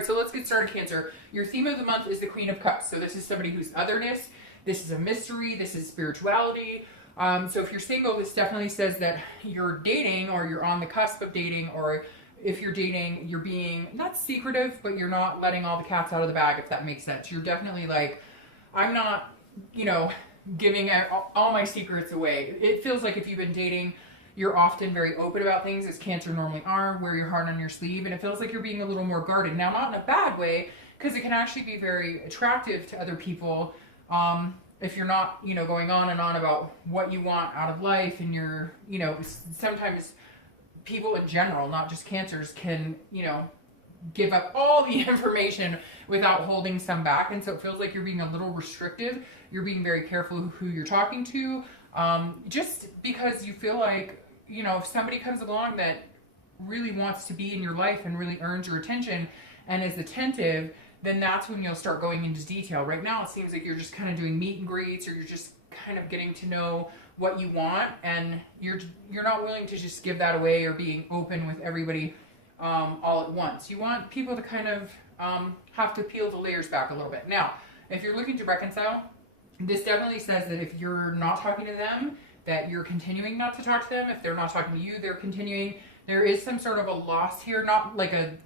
right, so let's get started, Cancer. Your theme of the month is the Queen of Cups. So this is somebody who's otherness. This is a mystery. This is spirituality. So if you're single, this definitely says that you're dating, or you're on the cusp of dating, or if you're dating, you're being not secretive, but you're not letting all the cats out of the bag, if that makes sense. You're definitely like, I'm not, giving all my secrets away. It feels like if you've been dating, you're often very open about things, as Cancer normally are, wear your heart on your sleeve, and it feels like you're being a little more guarded. Now, not in a bad way, because it can actually be very attractive to other people if you're not, going on and on about what you want out of life, and you're, sometimes people in general, not just Cancers, can, give up all the information without holding some back, and so it feels like you're being a little restrictive. You're being very careful who you're talking to, just because you feel like, if somebody comes along that really wants to be in your life and really earns your attention and is attentive, then that's when you'll start going into detail. Right now, it seems like you're just kind of doing meet and greets, or you're just kind of getting to know what you want, and you're not willing to just give that away or being open with everybody all at once. You want people to kind of have to peel the layers back a little bit. Now, if you're looking to reconcile, this definitely says that if you're not talking to them, that you're continuing not to talk to them. If they're not talking to you, they're continuing. There is some sort of a loss here, not like a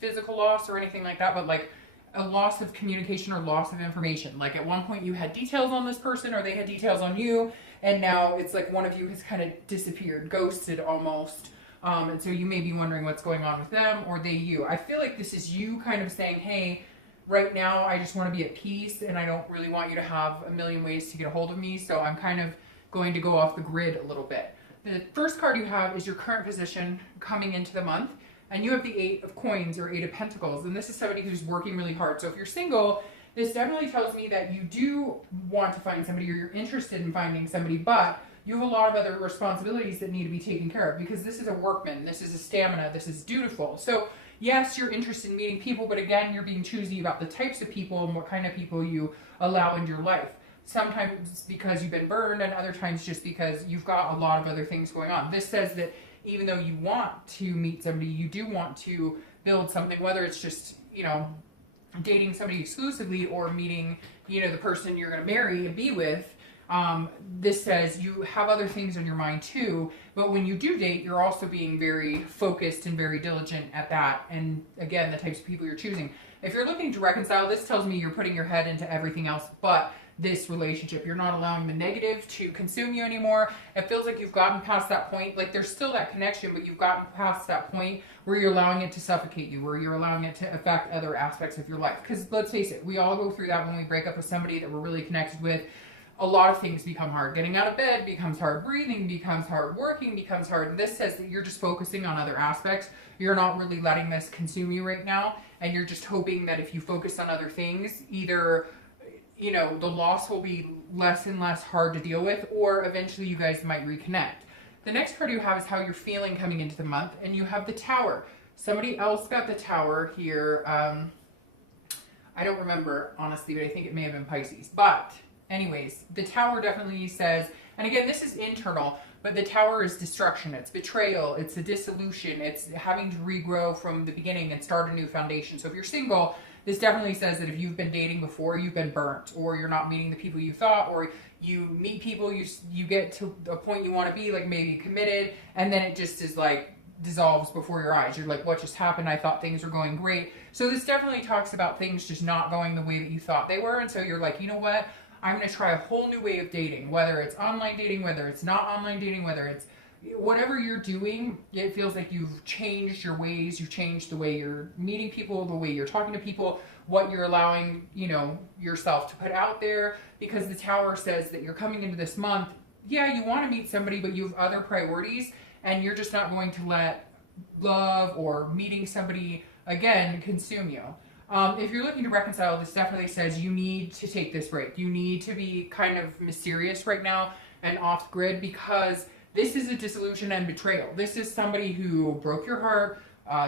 physical loss or anything like that, but like a loss of communication or loss of information. Like at one point you had details on this person, or they had details on you, and now it's like one of you has kind of disappeared, ghosted almost. And so you may be wondering what's going on with them, or they you. I feel like this is you kind of saying, hey, right now I just want to be at peace, and I don't really want you to have a million ways to get a hold of me, so I'm kind of going to go off the grid a little bit. The first card you have is your current position coming into the month, and you have the 8 of Coins, or 8 of Pentacles, and this is somebody who's working really hard. So if you're single, this definitely tells me that you do want to find somebody, or you're interested in finding somebody, but you have a lot of other responsibilities that need to be taken care of, because this is a workman, this is a stamina, this is dutiful. So yes, you're interested in meeting people, but again, you're being choosy about the types of people and what kind of people you allow into your life. Sometimes because you've been burned, and other times just because you've got a lot of other things going on. This says that even though you want to meet somebody, you do want to build something, whether it's just, dating somebody exclusively, or meeting, the person you're going to marry and be with. This says you have other things on your mind too, but when you do date, you're also being very focused and very diligent at that. And again, the types of people you're choosing. If you're looking to reconcile, this tells me you're putting your head into everything else but this relationship. You're not allowing the negative to consume you anymore. It feels like you've gotten past that point. Like there's still that connection, but you've gotten past that point where you're allowing it to suffocate you, where you're allowing it to affect other aspects of your life. Because let's face it, we all go through that when we break up with somebody that we're really connected with. A lot of things become hard. Getting out of bed becomes hard. Breathing becomes hard. Working becomes hard. And this says that you're just focusing on other aspects. You're not really letting this consume you right now. And you're just hoping that if you focus on other things, either, the loss will be less and less hard to deal with, or eventually you guys might reconnect. The next card you have is how you're feeling coming into the month. And you have the Tower. Somebody else got the Tower here. I don't remember, honestly, but I think it may have been Pisces. But anyways, the Tower definitely says, and again, this is internal, but the Tower is destruction, it's betrayal, it's a dissolution, it's having to regrow from the beginning and start a new foundation. So if you're single, this definitely says that if you've been dating before, you've been burnt, or you're not meeting the people you thought, or you meet people, you get to a point you want to be, like maybe committed, and then it just is like dissolves before your eyes. You're like, what just happened? I thought things were going great. So this definitely talks about things just not going the way that you thought they were, and so you're like, you know what? I'm going to try a whole new way of dating, whether it's online dating, whether it's not online dating, whether it's whatever you're doing. It feels like you've changed your ways. You've changed the way you're meeting people, the way you're talking to people, what you're allowing, yourself to put out there, because the Tower says that you're coming into this month. Yeah, you want to meet somebody, but you have other priorities, and you're just not going to let love or meeting somebody again consume you. If you're looking to reconcile, this definitely says you need to take this break. You need to be kind of mysterious right now and off grid, because this is a dissolution and betrayal. This is somebody who broke your heart,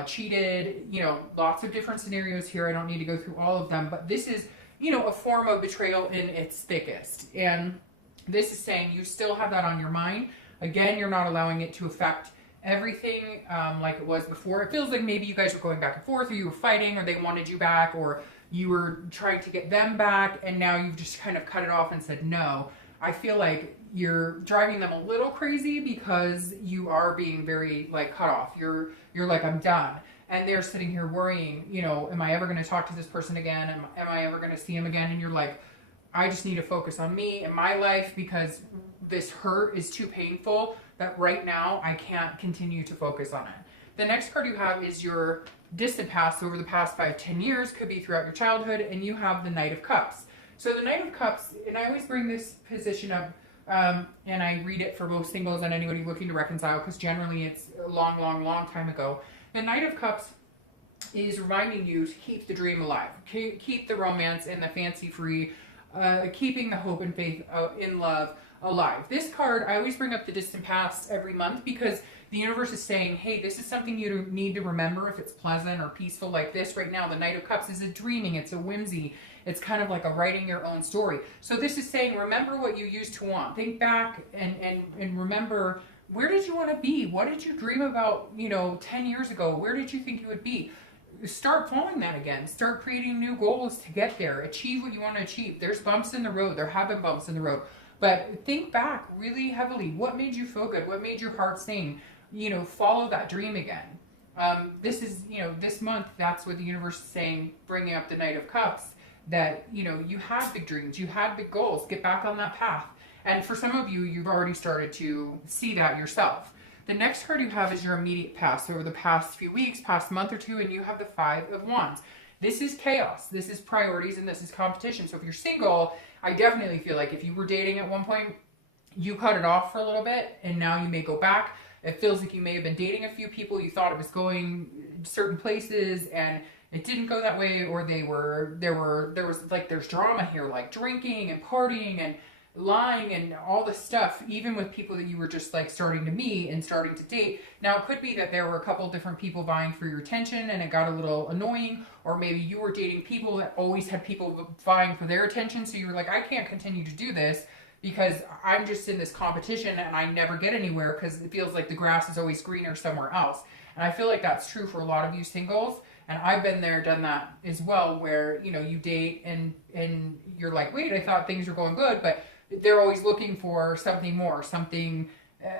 cheated, lots of different scenarios here. I don't need to go through all of them, but this is, a form of betrayal in its thickest. And this is saying you still have that on your mind. Again, you're not allowing it to affect everything like it was before. It feels like maybe you guys were going back and forth, or you were fighting, or they wanted you back, or you were trying to get them back, and now you've just kind of cut it off and said no. I feel like you're driving them a little crazy because you are being very like cut off. You're like, I'm done. And they're sitting here worrying, you know, am I ever going to talk to this person again? Am I ever going to see him again? And you're like, I just need to focus on me and my life because this hurt is too painful that right now I can't continue to focus on it. The next card you have is your distant past. So over the past 5-10 years, could be throughout your childhood, and you have the Knight of Cups. So the Knight of Cups, and I always bring this position up, and I read it for both singles and anybody looking to reconcile, because generally it's a long, long, long time ago. The Knight of Cups is reminding you to keep the dream alive, keep the romance and the fancy-free, keeping the hope and faith in love alive. This card, I always bring up the distant past every month because the universe is saying, hey, this is something you need to remember if it's pleasant or peaceful like this right now. The Knight of Cups is a dreaming, it's a whimsy. It's kind of like a writing your own story. So this is saying, remember what you used to want. Think back and remember, where did you want to be? What did you dream about, you know, 10 years ago? Where did you think you would be? Start following that again. Start creating new goals to get there. Achieve what you want to achieve. There's bumps in the road. There have been bumps in the road. But think back really heavily. What made you feel good? What made your heart sing? You know, follow that dream again. This is, you know, this month, that's what the universe is saying, bringing up the Knight of Cups, that, you know, you had big dreams. You had big goals. Get back on that path. And for some of you, you've already started to see that yourself. The next card you have is your immediate past, over the past few weeks, past month or two, and you have the Five of Wands. This is chaos. This is priorities, and this is competition. So if you're single, I definitely feel like if you were dating at one point, you cut it off for a little bit, and now you may go back. It feels like you may have been dating a few people. You thought it was going certain places, and it didn't go that way, or there's drama here, like drinking and partying and lying and all this stuff, even with people that you were just like starting to meet and starting to date. Now, it could be that there were a couple different people vying for your attention and it got a little annoying, or maybe you were dating people that always had people vying for their attention. So you were like, I can't continue to do this because I'm just in this competition and I never get anywhere because it feels like the grass is always greener somewhere else. And I feel like that's true for a lot of you singles. And I've been there, done that as well, where, you know, you date and you're like, wait, I thought things were going good, but they're always looking for something more, something,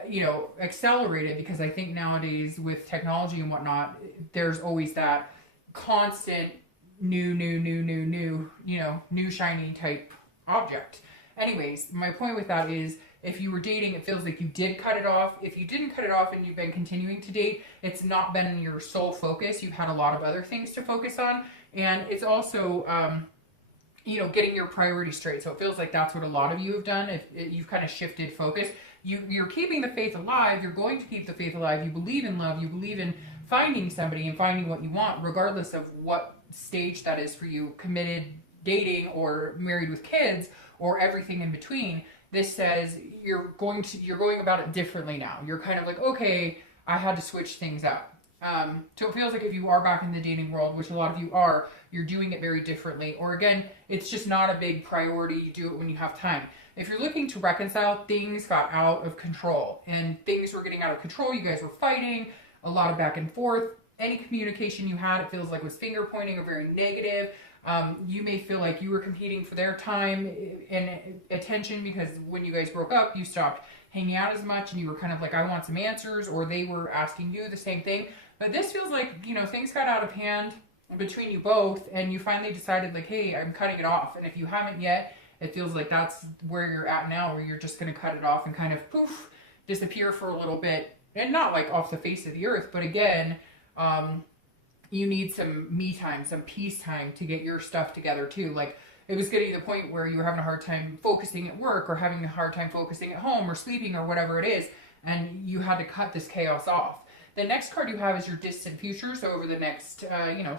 you know, accelerated, because I think nowadays with technology and whatnot, there's always that constant new, you know, new shiny type object. Anyways, my point with that is, if you were dating, it feels like you did cut it off. If you didn't cut it off and you've been continuing to date, it's not been your sole focus. You've had a lot of other things to focus on. And it's also, you know, getting your priorities straight. So it feels like that's what a lot of you have done. If you've kind of shifted focus, you're keeping the faith alive. You're going to keep the faith alive. You believe in love. You believe in finding somebody and finding what you want, regardless of what stage that is for you, committed, dating, or married with kids, or everything in between. This says you're going about it differently now. You're kind of like, okay, I had to switch things up. So it feels like if you are back in the dating world, which a lot of you are, you're doing it very differently. Or again, it's just not a big priority. You do it when you have time. If you're looking to reconcile, things got out of control and things were getting out of control. You guys were fighting, a lot of back and forth. Any communication you had, it feels like was finger pointing or very negative. You may feel like you were competing for their time and attention, because when you guys broke up, you stopped hanging out as much and you were kind of like, I want some answers, or they were asking you the same thing. But this feels like, you know, things got out of hand between you both, and you finally decided like, hey, I'm cutting it off. And if you haven't yet, it feels like that's where you're at now, where you're just going to cut it off and kind of poof, disappear for a little bit, and not like off the face of the earth, but again, you need some me time, some peace time to get your stuff together too. Like, it was getting to the point where you were having a hard time focusing at work, or having a hard time focusing at home, or sleeping, or whatever it is, and you had to cut this chaos off. The next card you have is your distant future, so over the next,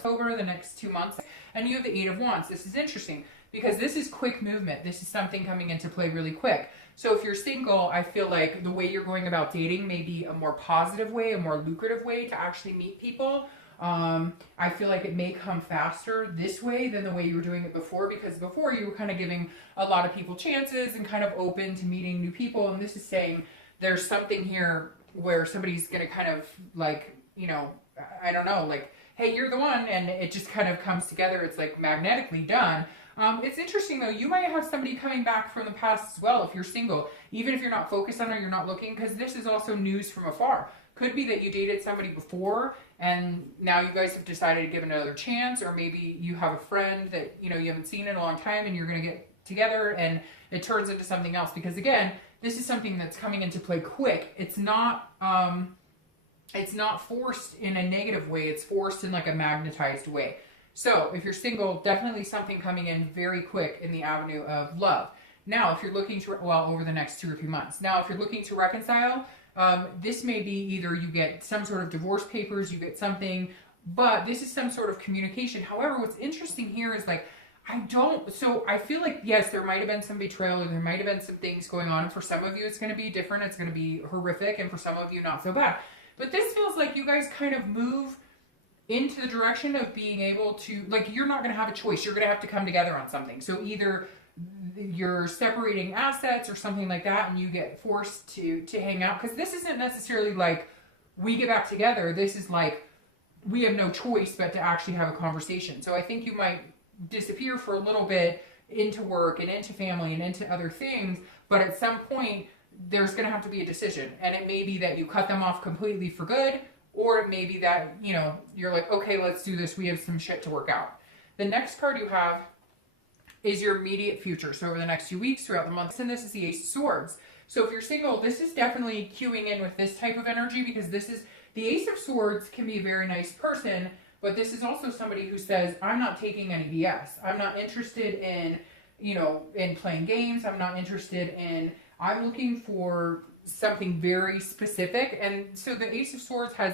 over the next 2 months, and you have the Eight of Wands. This is interesting because this is quick movement. This is something coming into play really quick. So if you're single, I feel like the way you're going about dating may be a more positive way, a more lucrative way to actually meet people. I feel like it may come faster this way than the way you were doing it before, because before you were kind of giving a lot of people chances and kind of open to meeting new people. And this is saying there's something here where somebody's going to kind of like, you know, I don't know, like, hey, you're the one, and it just kind of comes together. It's like magnetically done. It's interesting though, you might have somebody coming back from the past as well if you're single, even if you're not focused on it, you're not looking, because this is also news from afar. Could be that you dated somebody before and now you guys have decided to give another chance, or maybe you have a friend that, you know, you haven't seen in a long time and you're going to get together and it turns into something else. Because again, this is something that's coming into play quick. It's not forced in a negative way. It's forced in like a magnetized way. So if you're single, definitely something coming in very quick in the avenue of love. Now, if you're looking to, well, over the next 2 or 3 months. Now, if you're looking to reconcile, this may be either you get some sort of divorce papers, you get something, but this is some sort of communication. However, what's interesting here is like, I feel like, yes, there might have been some betrayal, or there might have been some things going on. For some of you, it's going to be different. It's going to be horrific. And for some of you, not so bad. But this feels like you guys kind of move into the direction of being able to, like, you're not going to have a choice. You're going to have to come together on something. So either you're separating assets or something like that, and you get forced to hang out. Because this isn't necessarily like we get back together. This is like we have no choice but to actually have a conversation. So I think you might disappear for a little bit into work and into family and into other things. But at some point, there's going to have to be a decision. And it may be that you cut them off completely for good, or it may be that, you know, you're like, okay, let's do this. We have some shit to work out. The next card you have is your immediate future. So over the next few weeks, throughout the months, and this is the Ace of Swords. So if you're single, this is definitely cueing in with this type of energy, because this is, the Ace of Swords can be a very nice person, but this is also somebody who says, I'm not taking any BS. I'm not interested in, you know, in playing games. I'm not interested in, I'm looking for something very specific. And so the Ace of Swords has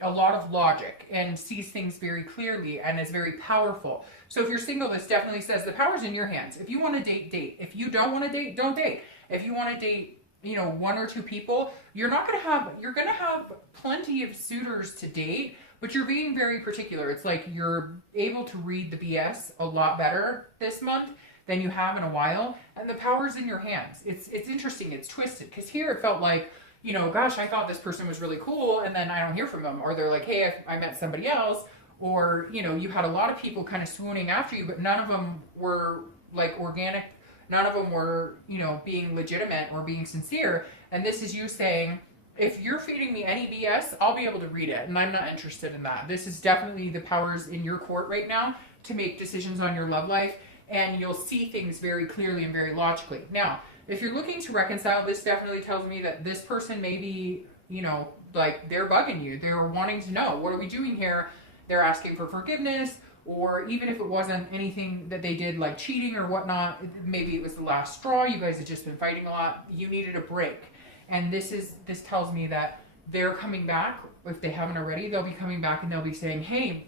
a lot of logic and sees things very clearly and is very powerful. So if you're single, this definitely says the power's in your hands. If you want to date, date. If you don't want to date, don't date. If you want to date, you know, 1 or 2 people, you're going to have plenty of suitors to date, but you're being very particular. It's like you're able to read the BS a lot better this month than you have in a while, and the power's in your hands. It's interesting, it's twisted, because here it felt like, you know, gosh, I thought this person was really cool, and then I don't hear from them, or they're like, hey, I met somebody else, or, you know, you had a lot of people kind of swooning after you, but none of them were like organic, none of them were, you know, being legitimate or being sincere. And this is you saying, if you're feeding me any BS, I'll be able to read it, and I'm not interested in that. This is definitely the powers in your court right now to make decisions on your love life, and you'll see things very clearly and very logically. Now, if you're looking to reconcile, this definitely tells me that this person may be, you know, like they're bugging you. They're wanting to know, what are we doing here? They're asking for forgiveness, or even if it wasn't anything that they did like cheating or whatnot, maybe it was the last straw. You guys had just been fighting a lot. You needed a break. And this tells me that they're coming back. If they haven't already, they'll be coming back and they'll be saying, hey,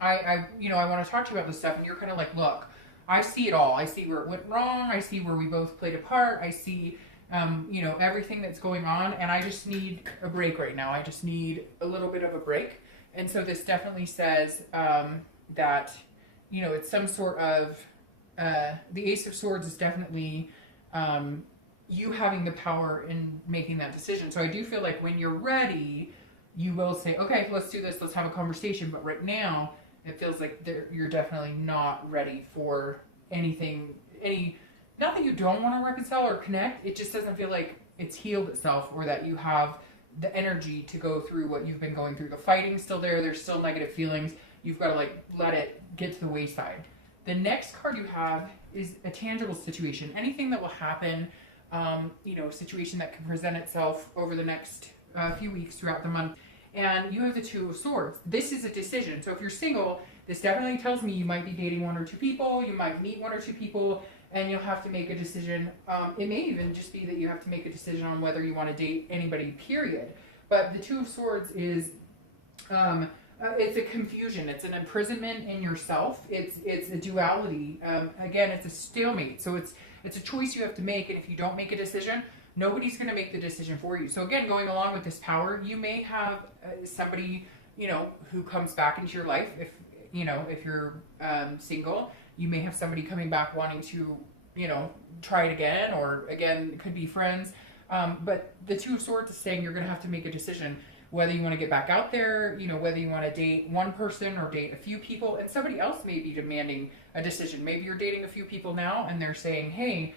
I want to talk to you about this stuff. And you're kind of like, look, I see it all. I see where it went wrong. I see where we both played a part. I see, you know, everything that's going on. And I just need a break right now. I just need a little bit of a break. And so this definitely says that, you know, it's some sort of, the Ace of Swords is definitely you having the power in making that decision. So I do feel like when you're ready, you will say, okay, let's do this. Let's have a conversation. But right now, it feels like you're definitely not ready for anything, not that you don't want to reconcile or connect. It just doesn't feel like it's healed itself, or that you have the energy to go through what you've been going through. The fighting's still there. There's still negative feelings. You've got to like let it get to the wayside. The next card you have is a tangible situation. Anything that will happen, you know, a situation that can present itself over the next few weeks throughout the month. And you have the Two of Swords. This is a decision. So if you're single, this definitely tells me you might be dating 1 or 2 people. You might meet 1 or 2 people, and you'll have to make a decision. It may even just be that you have to make a decision on whether you want to date anybody, period. But the Two of Swords is, it's a confusion. It's an imprisonment in yourself. It's a duality. Again, it's a stalemate. So it's a choice you have to make, and if you don't make a decision, nobody's going to make the decision for you. So again, going along with this power, you may have somebody, you know, who comes back into your life. If, you know, if you're single, you may have somebody coming back wanting to, you know, try it again, or again, it could be friends. But the Two of Swords is saying you're going to have to make a decision whether you want to get back out there, whether you want to date one person or date a few people, and somebody else may be demanding a decision. Maybe you're dating a few people now and they're saying, hey,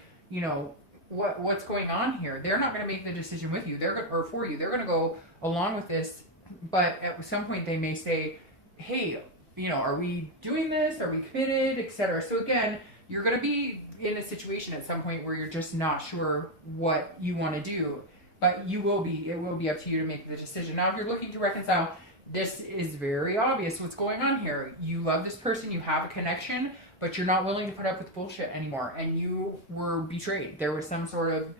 what's going on here? They're not going to make the decision with you. Or for you. They're going to go along with this, but at some point they may say, hey, are we doing this? Are we committed, etc. So again, you're going to be in a situation at some point where you're just not sure what you want to do. But it will be up to you to make the decision. Now, if you're looking to reconcile, this is very obvious what's going on here. You love this person, you have a connection, but you're not willing to put up with bullshit anymore. And you were betrayed. There was some sort of,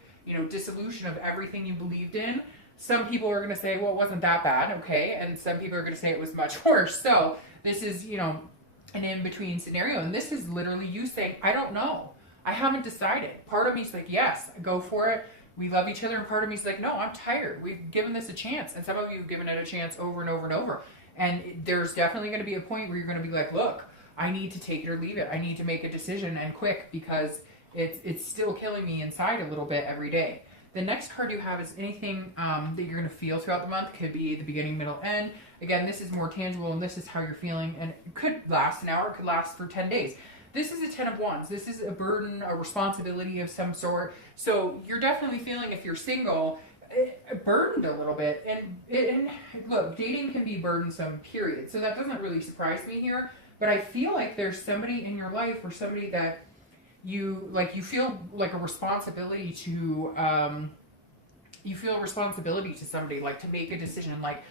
dissolution of everything you believed in. Some people are going to say, well, it wasn't that bad, okay? And some people are going to say it was much worse. So this is, an in-between scenario. And this is literally you saying, I don't know. I haven't decided. Part of me's like, yes, go for it. We love each other, and part of me is like, no, I'm tired. We've given this a chance, and some of you have given it a chance over and over and over. And there's definitely going to be a point where you're going to be like, look, I need to take it or leave it. I need to make a decision, and quick, because it's still killing me inside a little bit every day. The next card you have is anything that you're going to feel throughout the month. Could be the beginning, middle, end. Again, this is more tangible, and this is how you're feeling, and it could last an hour. It could last for 10 days. This is a 10 of Wands. This is a burden, a responsibility of some sort. So you're definitely feeling, if you're single, burdened a little bit. And look, dating can be burdensome, period. So that doesn't really surprise me here. But I feel like there's somebody in your life, or somebody that you feel like a responsibility to, somebody, like to make a decision, like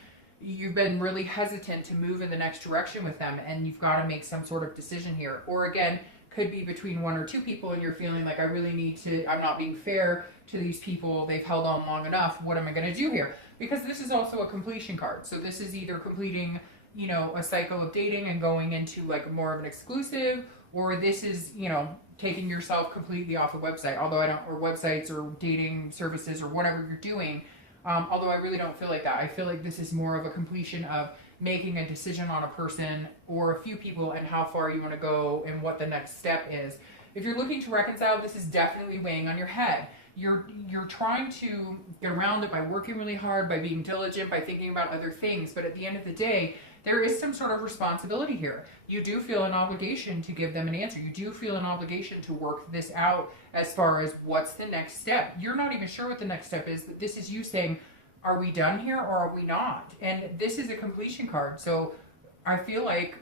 you've been really hesitant to move in the next direction with them, and you've got to make some sort of decision here. Or again, could be between one or two people, and you're feeling like, I really need to, I'm not being fair to these people. They've held on long enough. What am I going to do here? Because this is also a completion card. So this is either completing, a cycle of dating and going into like more of an exclusive, or this is, taking yourself completely off a website, or websites or dating services or whatever you're doing. Although I really don't feel like that. I feel like this is more of a completion of making a decision on a person or a few people, and how far you want to go and what the next step is. If you're looking to reconcile, this is definitely weighing on your head. You're trying to get around it by working really hard, by being diligent, by thinking about other things. But at the end of the day, there is some sort of responsibility here. You do feel an obligation to give them an answer. You do feel an obligation to work this out as far as what's the next step. You're not even sure what the next step is, but this is you saying, are we done here or are we not? And this is a completion card. So I feel like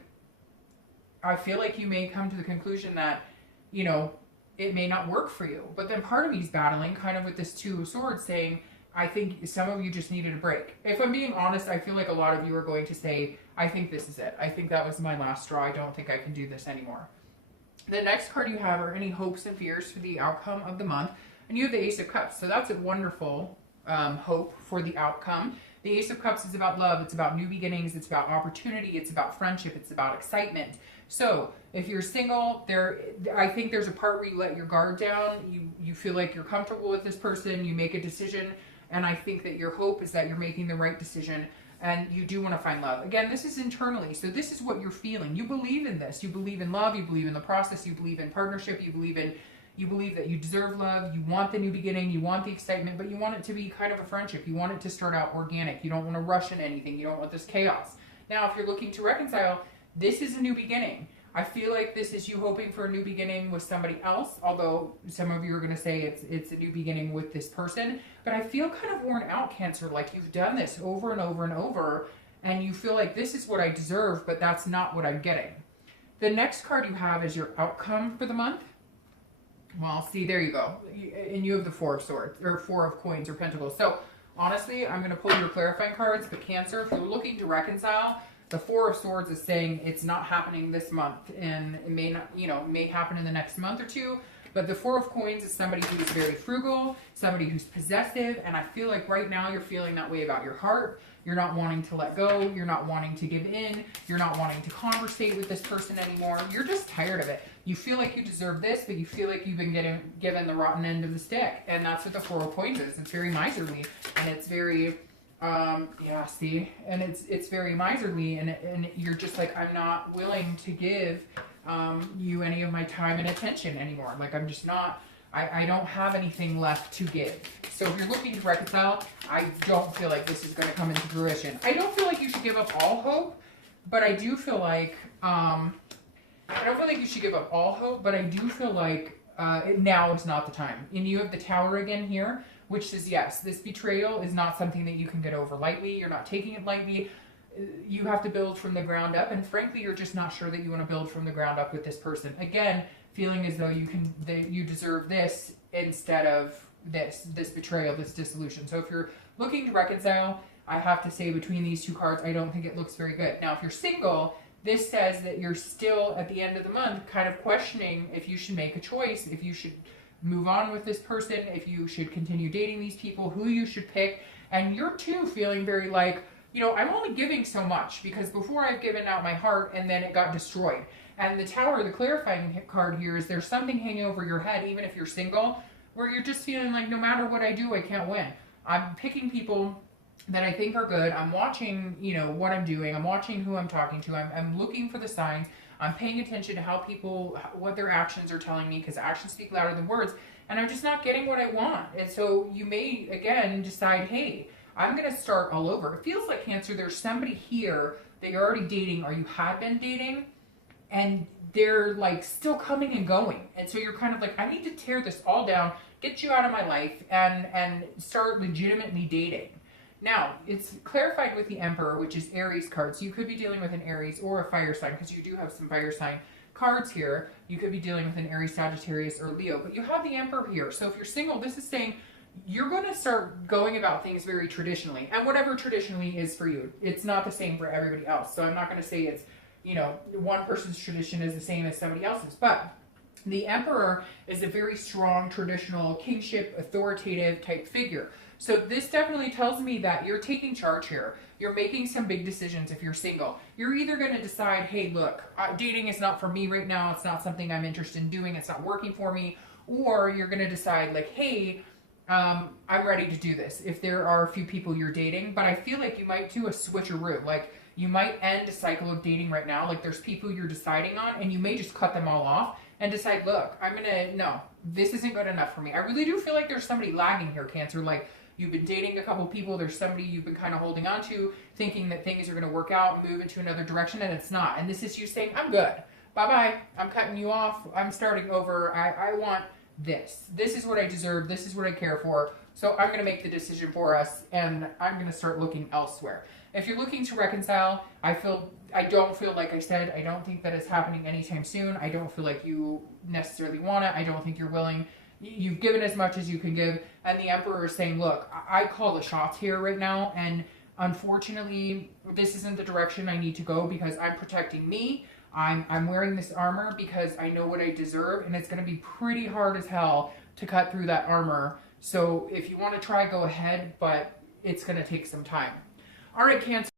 you may come to the conclusion that, it may not work for you. But then part of me is battling kind of with this Two of Swords, saying, I think some of you just needed a break. If I'm being honest, I feel like a lot of you are going to say, I think this is it. I think that was my last straw. I don't think I can do this anymore. The next card you have are any hopes and fears for the outcome of the month. And you have the Ace of Cups. So that's a wonderful hope for the outcome. The Ace of Cups is about love. It's about new beginnings. It's about opportunity. It's about friendship. It's about excitement. So if you're single, I think there's a part where you let your guard down. You feel like you're comfortable with this person. You make a decision. And I think that your hope is that you're making the right decision, and you do want to find love. Again, this is internally. So this is what you're feeling. You believe in this. You believe in love. You believe in the process. You believe in partnership. You believe that you deserve love. You want the new beginning. You want the excitement, but you want it to be kind of a friendship. You want it to start out organic. You don't want to rush in anything. You don't want this chaos. Now, if you're looking to reconcile, this is a new beginning. I feel like this is you hoping for a new beginning with somebody else, although some of you are going to say it's a new beginning with this person. But I feel kind of worn out, Cancer, like you've done this over and over and over, and you feel like this is what I deserve, but that's not what I'm getting. The next card you have is your outcome for the month. Well, see, there you go. And you have the Four of Swords, or Four of Coins, or Pentacles. So, honestly, I'm going to pull your clarifying cards, but Cancer, if you're looking to reconcile, the Four of Swords is saying it's not happening this month, and it may not, may happen in the next month or two. But the Four of Coins is somebody who's very frugal, somebody who's possessive, and I feel like right now you're feeling that way about your heart. You're not wanting to let go. You're not wanting to give in. You're not wanting to conversate with this person anymore. You're just tired of it. You feel like you deserve this, but you feel like you've been given the rotten end of the stick. And that's what the Four of Coins is. It's very miserly, and it's very... yeah, see, and it's very miserly, and you're just like, I'm not willing to give you any of my time and attention anymore. Like, I'm just not I don't have anything left to give. So if you're looking to reconcile, I don't feel like this is going to come into fruition. I don't feel like you should give up all hope, but I do feel like, I don't feel like you should give up all hope, but I do feel like now is not the time. And you have the Tower again here, which says, yes, this betrayal is not something that you can get over lightly. You're not taking it lightly. You have to build from the ground up. And frankly, you're just not sure that you want to build from the ground up with this person. Again, feeling as though you deserve this instead of this betrayal, this dissolution. So if you're looking to reconcile, I have to say between these two cards, I don't think it looks very good. Now, if you're single, this says that you're still at the end of the month kind of questioning if you should make a choice, if you should move on with this person, if you should continue dating these people, who you should pick. And you're too feeling very like, you know, I'm only giving so much because before I've given out my heart and then it got destroyed. And the Tower, the clarifying card here is there's something hanging over your head, even if you're single, where you're just feeling like no matter what I do, I can't win. I'm picking people that I think are good. I'm watching, you know, what I'm doing. I'm watching who I'm talking to. I'm looking for the signs. I'm paying attention to how people, what their actions are telling me, because actions speak louder than words. And I'm just not getting what I want. And so you may, again, decide, hey, I'm going to start all over. It feels like, Cancer, there's somebody here that you're already dating or you had been dating, and they're like still coming and going. And so you're kind of like, I need to tear this all down, get you out of my life, and start legitimately dating. Now, it's clarified with the Emperor, which is Aries card. So you could be dealing with an Aries or a fire sign, because you do have some fire sign cards here. You could be dealing with an Aries, Sagittarius, or Leo. But you have the Emperor here. So if you're single, this is saying you're going to start going about things very traditionally. And whatever traditionally is for you, it's not the same for everybody else. So I'm not going to say it's, you know, one person's tradition is the same as somebody else's. But the Emperor is a very strong, traditional, kingship, authoritative type figure. So this definitely tells me that you're taking charge here. You're making some big decisions if you're single. You're either going to decide, hey, look, dating is not for me right now. It's not something I'm interested in doing. It's not working for me. Or you're going to decide, like, hey, I'm ready to do this. If there are a few people you're dating. But I feel like you might do a switcheroo. Like, you might end a cycle of dating right now. Like, there's people you're deciding on, and you may just cut them all off and decide, look, no, this isn't good enough for me. I really do feel like there's somebody lagging here, Cancer. Like, you've been dating a couple people, there's somebody you've been kind of holding on to, thinking that things are going to work out, move into another direction, and it's not. And this is you saying, I'm good. Bye-bye. I'm cutting you off. I'm starting over. I want this. This is what I deserve. This is what I care for. So I'm going to make the decision for us, and I'm going to start looking elsewhere. If you're looking to reconcile, I don't feel, like I said, I don't think that it's happening anytime soon. I don't feel like you necessarily want it. I don't think you're willing. You've given as much as you can give. And the Emperor is saying, look, I call the shots here right now. And unfortunately, this isn't the direction I need to go, because I'm protecting me. I'm wearing this armor because I know what I deserve. And it's going to be pretty hard as hell to cut through that armor. So if you want to try, go ahead. But it's going to take some time. All right, Cancer.